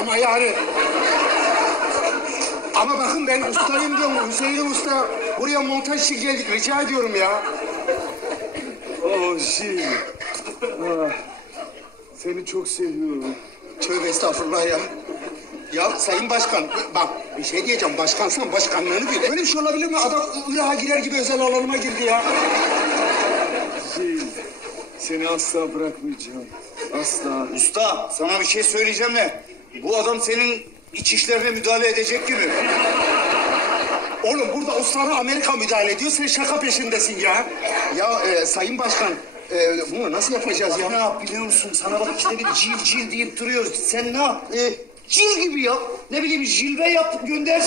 ama yani. Ama bakın ben ustayım diyorum. Hüseyin Usta buraya montaj için geldik. Rica ediyorum ya. Oh şey. Ah, seni çok seviyorum. Tövbe estağfurullah ya. Ya Sayın Başkan bak bir şey diyeceğim. Başkansan başkanlığını bil. Böyle bir şey olabilir mi? Adam ılaha girer gibi özel alanıma girdi ya. Şey, seni asla bırakmayacağım. Asla. Usta sana bir şey söyleyeceğim de bu adam senin iç işlerine müdahale edecek gibi. Oğlum burada Osmanlı Amerika müdahale ediyor. Sen şaka peşindesin ya. Ya e, Sayın Başkan, e, bunu nasıl yapacağız Ya ne yap biliyor musun? Sana bak işte bir cil cil deyip duruyor. Sen ne yap? Ee, cil gibi yap. Ne bileyim jilve yap gönder.